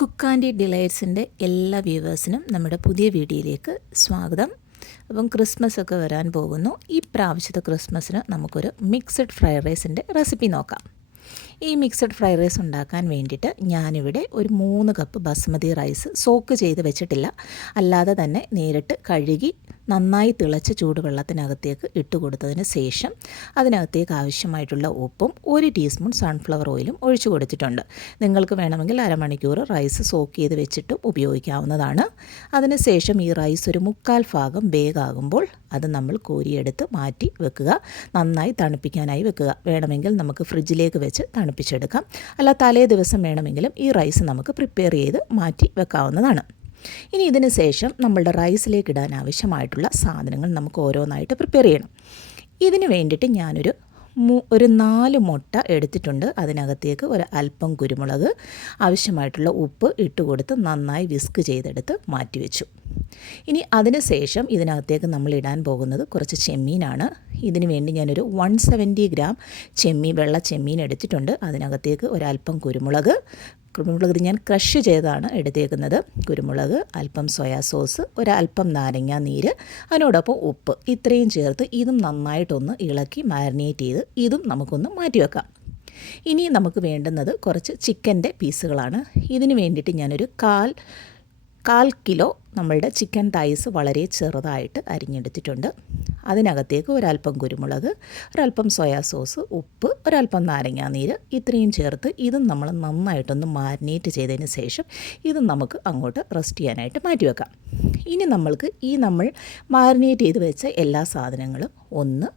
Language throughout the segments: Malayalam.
കുക്ക് ആൻഡ് ഡിലൈറ്റ്സിൻ്റെ എല്ലാ വ്യൂവേഴ്സിനും നമ്മുടെ പുതിയ വീഡിയോയിലേക്ക് സ്വാഗതം. അപ്പം ക്രിസ്മസ് ഒക്കെ വരാൻ പോകുന്നു. ഈ പ്രാവശ്യത്തെ ക്രിസ്മസിന് നമുക്കൊരു മിക്സഡ് ഫ്രൈഡ് റൈസിൻ്റെ റെസിപ്പി നോക്കാം. ഈ മിക്സഡ് ഫ്രൈഡ് റൈസ് ഉണ്ടാക്കാൻ വേണ്ടിയിട്ട് ഞാനിവിടെ ഒരു 3 കപ്പ് ബസ്മതി റൈസ് സോക്ക് ചെയ്ത് വെച്ചിട്ടില്ല, അല്ലാതെ തന്നെ നേരിട്ട് കഴുകി നന്നായി തിളച്ച ചൂടുവെള്ളത്തിനകത്തേക്ക് ഇട്ട് കൊടുത്തതിന് ശേഷം അതിനകത്തേക്ക് ആവശ്യമായിട്ടുള്ള ഉപ്പും 1 ടീസ്പൂൺ സൺഫ്ലവർ ഓയിലും ഒഴിച്ചു കൊടുത്തിട്ടുണ്ട്. നിങ്ങൾക്ക് വേണമെങ്കിൽ അരമണിക്കൂർ റൈസ് സോക്ക് ചെയ്ത് വെച്ചിട്ടും ഉപയോഗിക്കാവുന്നതാണ്. അതിനുശേഷം ഈ റൈസ് ഒരു 1/4 ഭാഗം വേഗാകുമ്പോൾ അത് നമ്മൾ കോരിയെടുത്ത് മാറ്റി വെക്കുക. നന്നായി തണുപ്പിക്കാനായി വെക്കുക. വേണമെങ്കിൽ നമുക്ക് ഫ്രിഡ്ജിലേക്ക് വെച്ച് തണുപ്പിച്ചെടുക്കാം, അല്ല തലേ ദിവസം വേണമെങ്കിലും ഈ റൈസ് നമുക്ക് പ്രിപ്പയർ ചെയ്ത് മാറ്റി വെക്കാവുന്നതാണ്. ഇനി ഇതിന് ശേഷം നമ്മളുടെ റൈസിലേക്ക് ഇടാൻ ആവശ്യമായിട്ടുള്ള സാധനങ്ങൾ നമുക്ക് ഓരോന്നായിട്ട് പ്രിപ്പയർ ചെയ്യണം. ഇതിന് വേണ്ടിയിട്ട് ഞാനൊരു 4 മുട്ട എടുത്തിട്ടുണ്ട്. അതിനകത്തേക്ക് ഒരു അല്പം കുരുമുളക്, ആവശ്യമായിട്ടുള്ള ഉപ്പ് ഇട്ട് കൊടുത്ത് നന്നായി വിസ്ക് ചെയ്തെടുത്ത് മാറ്റി വെച്ചു. ഇനി അതിന് ശേഷം ഇതിനകത്തേക്ക് നമ്മൾ ഇടാൻ പോകുന്നത് കുറച്ച് ചെമ്മീനാണ്. ഇതിന് വേണ്ടി ഞാനൊരു 170 ഗ്രാം വെള്ള ചെമ്മീൻ എടുത്തിട്ടുണ്ട്. അതിനകത്തേക്ക് ഒരല്പം കുരുമുളക് ഞാൻ ക്രഷ് ചെയ്താണ് എടുത്തേക്കുന്നത്. കുരുമുളക്, അല്പം സോയാ സോസ്, ഒരല്പം നാരങ്ങ നീര്, അതിനോടൊപ്പം ഉപ്പ്, ഇത്രയും ചേർത്ത് ഇതും നന്നായിട്ടൊന്ന് ഇളക്കി മാരിനേറ്റ് ചെയ്ത് ഇതും നമുക്കൊന്ന് മാറ്റി വെക്കാം. ഇനി നമുക്ക് വേണ്ടുന്നത് കുറച്ച് ചിക്കൻ്റെ പീസുകളാണ്. ഇതിന് വേണ്ടിയിട്ട് ഞാനൊരു കാൽ കിലോ നമ്മളുടെ ചിക്കൻ തൈസ് വളരെ ചെറുതായിട്ട് അരിഞ്ഞെടുത്തിട്ടുണ്ട്. അതിനകത്തേക്ക് ഒരല്പം കുരുമുളക്, ഒരല്പം സോയാ സോസ്, ഉപ്പ്, ഒരല്പം നാരങ്ങാ നീര്, ഇത്രയും ചേർത്ത് ഇതും നമ്മൾ നന്നായിട്ടൊന്ന് മാരിനേറ്റ് ചെയ്തതിന് ശേഷം ഇതും നമുക്ക് അങ്ങോട്ട് റെസ്റ്റ് ചെയ്യാനായിട്ട് മാറ്റി വെക്കാം. ഇനി നമ്മൾക്ക് നമ്മൾ മാരിനേറ്റ് ചെയ്ത് വെച്ച എല്ലാ സാധനങ്ങളും ഒന്ന്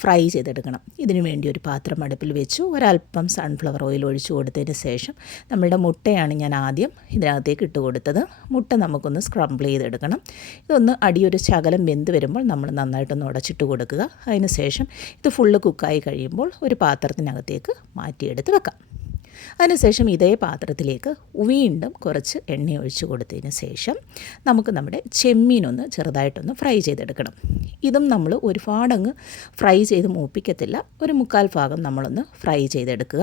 ഫ്രൈ ചെയ്തെടുക്കണം. ഇതിനു വേണ്ടി ഒരു പാത്രം അടുപ്പിൽ വെച്ചു. ഒരല്പം സൺഫ്ലവർ ഓയിൽ ഒഴിച്ചു കൊടുത്തതിന് ശേഷം നമ്മളുടെ മുട്ടയാണ് ഞാൻ ആദ്യം ഇതിനകത്തേക്ക് ഇട്ട് കൊടുത്തത്. മുട്ട നമുക്കൊന്ന് സ്ക്രംബിൾ ചെയ്തെടുക്കണം. ഇതൊന്ന് അടിയൊരു ശകലം വെന്ത് വരുമ്പോൾ നമ്മൾ നന്നായിട്ടൊന്ന് ഉടച്ചിട്ട് കൊടുക്കുക. അതിന് ശേഷം ഇത് ഫുള്ള് കുക്കായി കഴിയുമ്പോൾ ഒരു പാത്രത്തിനകത്തേക്ക് മാറ്റിയെടുത്ത് വെക്കാം. അതിനുശേഷം ഇതേ പാത്രത്തിലേക്ക് വീണ്ടും കുറച്ച് എണ്ണ ഒഴിച്ച് കൊടുത്തതിന് ശേഷം നമുക്ക് നമ്മുടെ ചെമ്മീനൊന്ന് ചെറുതായിട്ടൊന്ന് ഫ്രൈ ചെയ്തെടുക്കണം. ഇതും നമ്മൾ ഒരുപാടങ്ങ് ഫ്രൈ ചെയ്ത് മൂപ്പിക്കത്തില്ല, ഒരു 1/4 ഭാഗം നമ്മളൊന്ന് ഫ്രൈ ചെയ്തെടുക്കുക.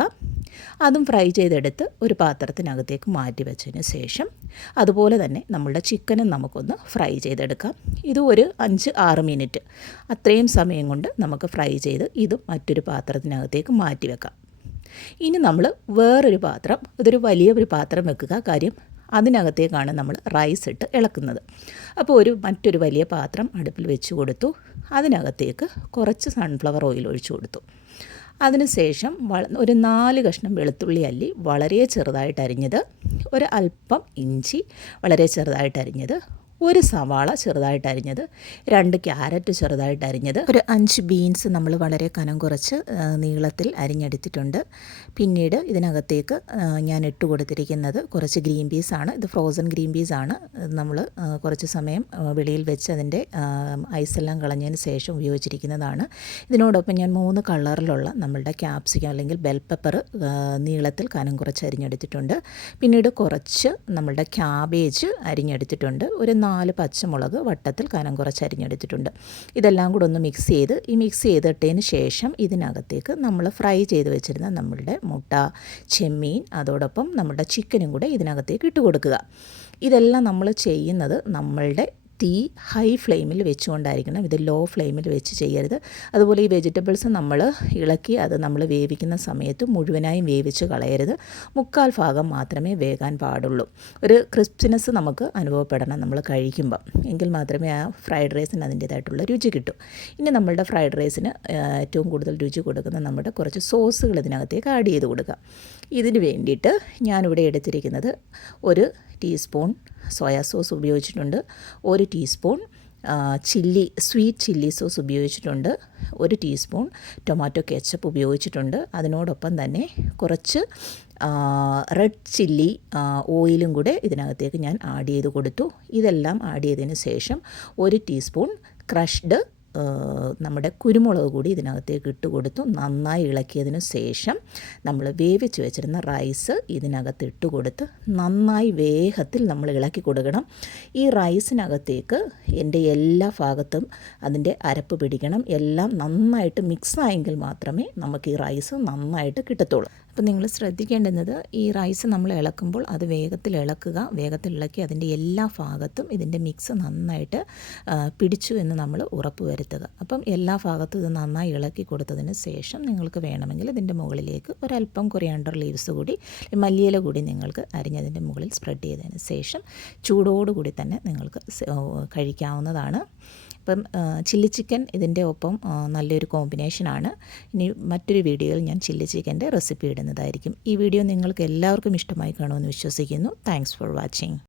അതും ഫ്രൈ ചെയ്തെടുത്ത് ഒരു പാത്രത്തിനകത്തേക്ക് മാറ്റി വെച്ചതിന് ശേഷം അതുപോലെ തന്നെ നമ്മളുടെ ചിക്കനും നമുക്കൊന്ന് ഫ്രൈ ചെയ്തെടുക്കാം. ഇത് ഒരു 5-6 മിനിറ്റ് അത്രയും സമയം കൊണ്ട് നമുക്ക് ഫ്രൈ ചെയ്ത് ഇതും മറ്റൊരു പാത്രത്തിനകത്തേക്ക് മാറ്റി വെക്കാം. ഇനി നമ്മൾ വേറൊരു പാത്രം, ഇതൊരു വലിയൊരു പാത്രം വെക്കുക. കാര്യം അതിനകത്തേക്കാണ് നമ്മൾ റൈസ് ഇട്ട് ഇളക്കുന്നത്. അപ്പോൾ മറ്റൊരു വലിയ പാത്രം അടുപ്പിൽ വെച്ച് കൊടുത്തു. അതിനകത്തേക്ക് കുറച്ച് സൺഫ്ലവർ ഓയിൽ ഒഴിച്ചു കൊടുത്തു. അതിനുശേഷം ഒരു 4 കഷ്ണം വെളുത്തുള്ളി അല്ലി വളരെ ചെറുതായിട്ട് അരിഞ്ഞത്, ഒരു അല്പം ഇഞ്ചി വളരെ ചെറുതായിട്ട് അരിഞ്ഞത്, ഒരു സവാള ചെറുതായിട്ട് അരിഞ്ഞത്, 2 ക്യാരറ്റ് ചെറുതായിട്ട് അരിഞ്ഞത്, ഒരു 5 ബീൻസ് നമ്മൾ വളരെ കനം കുറച്ച് നീളത്തിൽ അരിഞ്ഞെടുത്തിട്ടുണ്ട്. പിന്നീട് ഇതിനകത്തേക്ക് ഞാൻ ഇട്ട് കൊടുത്തിരിക്കുന്നത് കുറച്ച് ഗ്രീൻ പീസാണ്. ഇത് ഫ്രോസൺ ഗ്രീൻ പീസാണ്. നമ്മൾ കുറച്ച് സമയം വെളിയിൽ വെച്ച് അതിൻ്റെ ഐസെല്ലാം കളഞ്ഞതിന് ശേഷം ഉപയോഗിച്ചിരിക്കുന്നതാണ്. ഇതിനോടൊപ്പം ഞാൻ 3 കളറിലുള്ള നമ്മളുടെ ക്യാപ്സിക്കം അല്ലെങ്കിൽ ബെൽ പെപ്പർ നീളത്തിൽ കനം കുറച്ച് അരിഞ്ഞെടുത്തിട്ടുണ്ട്. പിന്നീട് കുറച്ച് നമ്മളുടെ ക്യാബേജ് അരിഞ്ഞെടുത്തിട്ടുണ്ട്. ഒരു 4 പച്ചമുളക് വട്ടത്തിൽ കനം കുറച്ച് അരിഞ്ഞെടുത്തിട്ടുണ്ട്. ഇതെല്ലാം കൂടെ ഒന്ന് മിക്സ് ചെയ്തിട്ടതിന് ശേഷം ഇതിനകത്തേക്ക് നമ്മൾ ഫ്രൈ ചെയ്ത് വെച്ചിരുന്ന നമ്മളുടെ മുട്ട, ചെമ്മീൻ, അതോടൊപ്പം നമ്മുടെ ചിക്കനും കൂടെ ഇതിനകത്തേക്ക് ഇട്ട് കൊടുക്കുക. ഇതെല്ലാം നമ്മൾ ചെയ്യുന്നത് നമ്മളുടെ തീ ഹൈ ഫ്ലെയിമിൽ വെച്ചുകൊണ്ടായിരിക്കണം. ഇത് ലോ ഫ്ലെയിമിൽ വെച്ച് ചെയ്യരുത്. അതുപോലെ ഈ വെജിറ്റബിൾസ് നമ്മൾ ഇളക്കി അത് നമ്മൾ വേവിക്കുന്ന സമയത്ത് മുഴുവനായും വേവിച്ച് കളയരുത്. 1/4 ഭാഗം മാത്രമേ വേകാൻ പാടുള്ളൂ. ഒരു ക്രിസ്പിനെസ് നമുക്ക് അനുഭവപ്പെടണം നമ്മൾ കഴിക്കുമ്പം, എങ്കിൽ മാത്രമേ ആ ഫ്രൈഡ് റൈസിന് അതിൻ്റേതായിട്ടുള്ള രുചി കിട്ടൂ. ഇനി നമ്മളുടെ ഫ്രൈഡ് റൈസിന് ഏറ്റവും കൂടുതൽ രുചി കൊടുക്കുന്ന നമ്മുടെ കുറച്ച് സോസുകൾ ഇതിനകത്തേക്ക് ആഡ് ചെയ്ത് കൊടുക്കുക. ഇതിന് വേണ്ടിയിട്ട് ഞാനിവിടെ എടുത്തിരിക്കുന്നത് ഒരു ടീസ്പൂൺ സോയാ സോസ് ഉപയോഗിച്ചിട്ടുണ്ട്, 1 ടീസ്പൂൺ സ്വീറ്റ് ചില്ലി സോസ് ഉപയോഗിച്ചിട്ടുണ്ട്, 1 ടീസ്പൂൺ ടൊമാറ്റോ കെച്ചപ്പ് ഉപയോഗിച്ചിട്ടുണ്ട്. അതിനോടൊപ്പം തന്നെ കുറച്ച് റെഡ് ചില്ലി ഓയിലും കൂടെ ഇതിനകത്തേക്ക് ഞാൻ ആഡ് ചെയ്ത് കൊടുത്തു. ഇതെല്ലാം ആഡ് ചെയ്തതിന് ശേഷം 1 ടീസ്പൂൺ ക്രഷ്ഡ് നമ്മുടെ കുരുമുളക് കൂടി ഇതിനകത്തേക്ക് ഇട്ട് കൊടുത്തു. നന്നായി ഇളക്കിയതിന് ശേഷം നമ്മൾ വേവിച്ച് വെച്ചിരുന്ന റൈസ് ഇതിനകത്ത് ഇട്ട് കൊടുത്ത് നന്നായി വേഗത്തിൽ നമ്മൾ ഇളക്കി കൊടുക്കണം. ഈ റൈസിനകത്തേക്ക് എൻ്റെ എല്ലാ ഭാഗത്തും അതിൻ്റെ അരപ്പ് പിടിക്കണം. എല്ലാം നന്നായിട്ട് മിക്സായെങ്കിൽ മാത്രമേ നമുക്ക് ഈ റൈസ് നന്നായിട്ട് കിട്ടത്തുള്ളൂ. അപ്പോൾ നിങ്ങൾ ശ്രദ്ധിക്കേണ്ടുന്നത് ഈ റൈസ് നമ്മൾ ഇളക്കുമ്പോൾ അത് വേഗത്തിൽ ഇളക്കി അതിൻ്റെ എല്ലാ ഭാഗത്തും ഇതിൻ്റെ മിക്സ് നന്നായിട്ട് പിടിച്ചു എന്ന് നമ്മൾ ഉറപ്പ് വരുത്തുക. അപ്പം എല്ലാ ഭാഗത്തും ഇത് നന്നായി ഇളക്കി കൊടുത്തതിന് ശേഷം നിങ്ങൾക്ക് വേണമെങ്കിൽ ഇതിൻ്റെ മുകളിലേക്ക് ഒരല്പം കൊറിയാണ്ടർ ലീവ്സ് കൂടി മല്ലിയില കൂടി നിങ്ങൾക്ക് അരിഞ്ഞതിൻ്റെ മുകളിൽ സ്പ്രെഡ് ചെയ്തതിന് ശേഷം ചൂടോടുകൂടി തന്നെ നിങ്ങൾക്ക് കഴിക്കാവുന്നതാണ്. അപ്പം ചില്ലി ചിക്കൻ ഇതിൻ്റെ ഒപ്പം നല്ലൊരു കോമ്പിനേഷനാണ്. ഇനി മറ്റൊരു വീഡിയോയിൽ ഞാൻ ചില്ലി ചിക്കൻ്റെ റെസിപ്പി ഇടുന്നതായിരിക്കും. ഈ വീഡിയോ നിങ്ങൾക്ക് എല്ലാവർക്കും ഇഷ്ടമായി കാണുമെന്ന് വിശ്വസിക്കുന്നു. Thanks for watching.